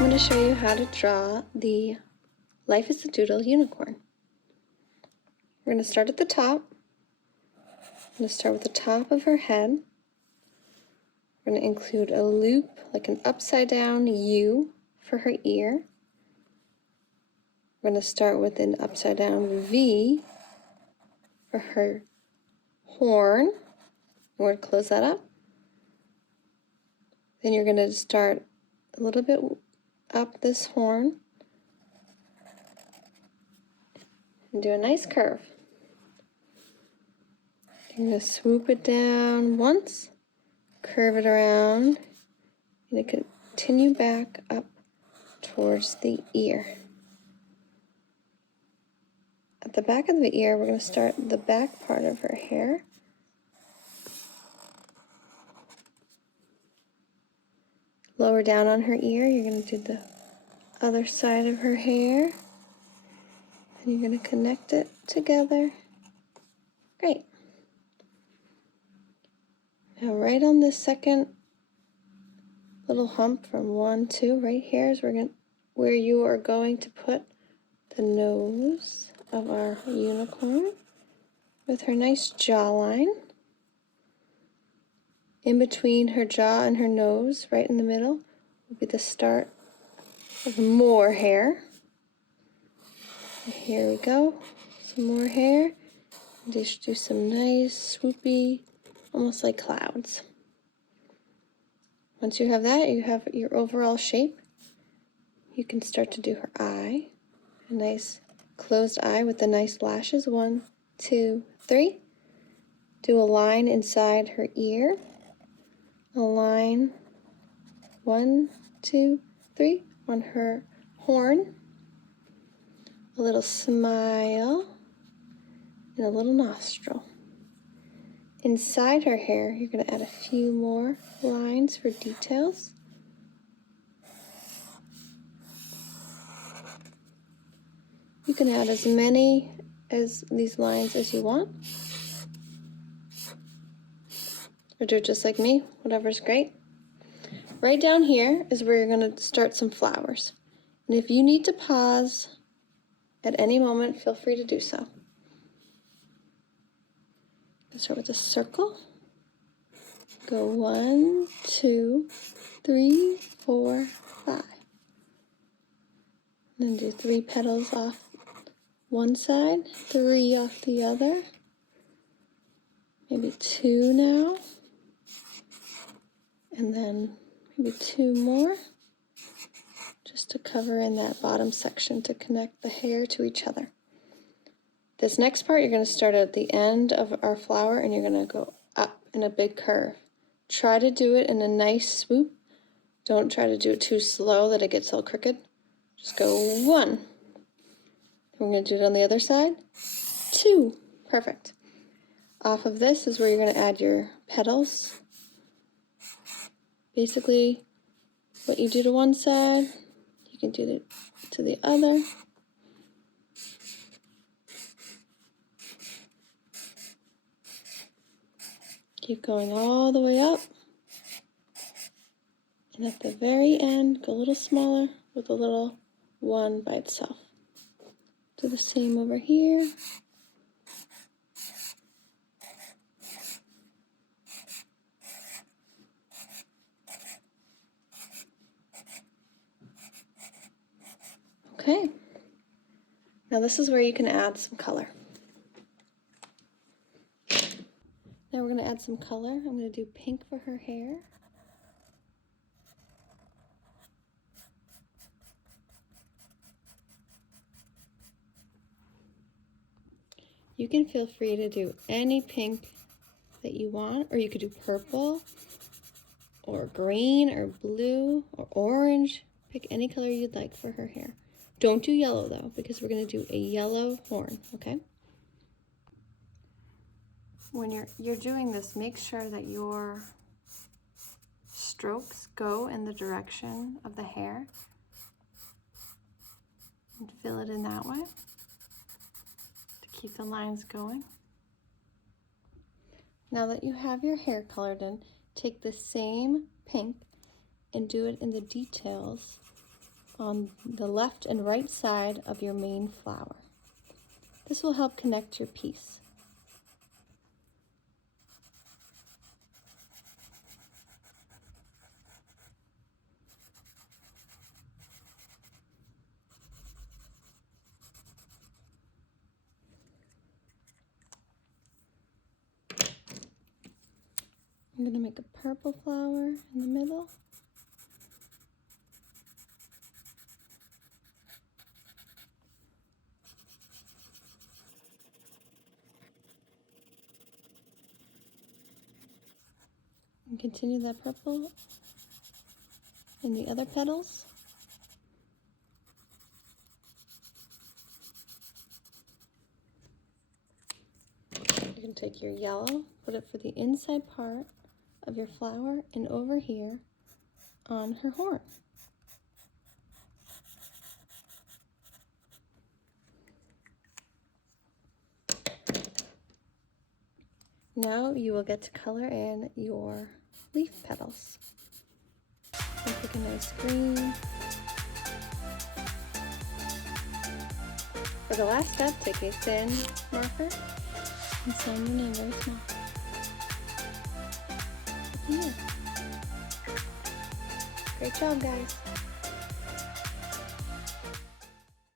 going to show you how to draw the Life is a Doodle unicorn. We're going to start at the top. I'm going to start with the top of her head. We're going to include a loop, like an upside down U for her ear. We're going to start with an upside down V for her horn. We're going to close that up. Then you're going to start a little bit up this horn and do a nice curve. You're going to swoop it down once, curve it around, and continue back up towards the ear. At the back of the ear, we're going to start the back part of her hair. Lower down on her ear, you're going to do the other side of her hair. And you're going to connect it together. Great. Now right on this second little hump from 1, 2, right here is where you are going to put the nose of our unicorn with her nice jawline. In between her jaw and her nose, right in the middle, will be the start of more hair. Here we go, some more hair. Just do some nice swoopy, almost like clouds. Once you have that, you have your overall shape. You can start to do her eye, a nice closed eye with the nice lashes. 1, 2, 3. Do a line inside her ear. A line, 1, 2, 3, on her horn. A little smile and a little nostril. Inside her hair, you're going to add a few more lines for details. You can add as many as these lines as you want, or do it just like me, whatever's great. Right down here is where you're going to start some flowers. And if you need to pause at any moment, feel free to do so. Start with a circle. Go 1, 2, 3, 4, 5. And then do 3 petals off one side, 3 off the other. Maybe 2 now. And then maybe 2 more, just to cover in that bottom section to connect the hair to each other. This next part, you're going to start at the end of our flower and you're going to go up in a big curve. Try to do it in a nice swoop. Don't try to do it too slow that it gets all crooked. Just go 1. Then we're going to do it on the other side. 2. Perfect. Off of this is where you're going to add your petals. Basically, what you do to one side, you can do it to the other. Keep going all the way up. And at the very end, go a little smaller with a little 1 by itself. Do the same over here. Okay. Now this is where you can add some color. Now we're going to add some color. I'm going to do pink for her hair. You can feel free to do any pink that you want, or you could do purple, or green, or blue, or orange. Pick any color you'd like for her hair. Don't do yellow though, because we're going to do a yellow horn, okay? When you're doing this, make sure that your strokes go in the direction of the hair and fill it in that way to keep the lines going. Now that you have your hair colored in, take the same pink and do it in the details on the left and right side of your main flower. This will help connect your piece. I'm going to make a purple flower in the middle. And continue that purple in the other petals. You can take your yellow, put it for the inside part of your flower and over here on her horn. Now you will get to color in your leaf petals. And pick a nice green. For the last step, take a thin marker and sign your name very small. Yeah. Great job, guys.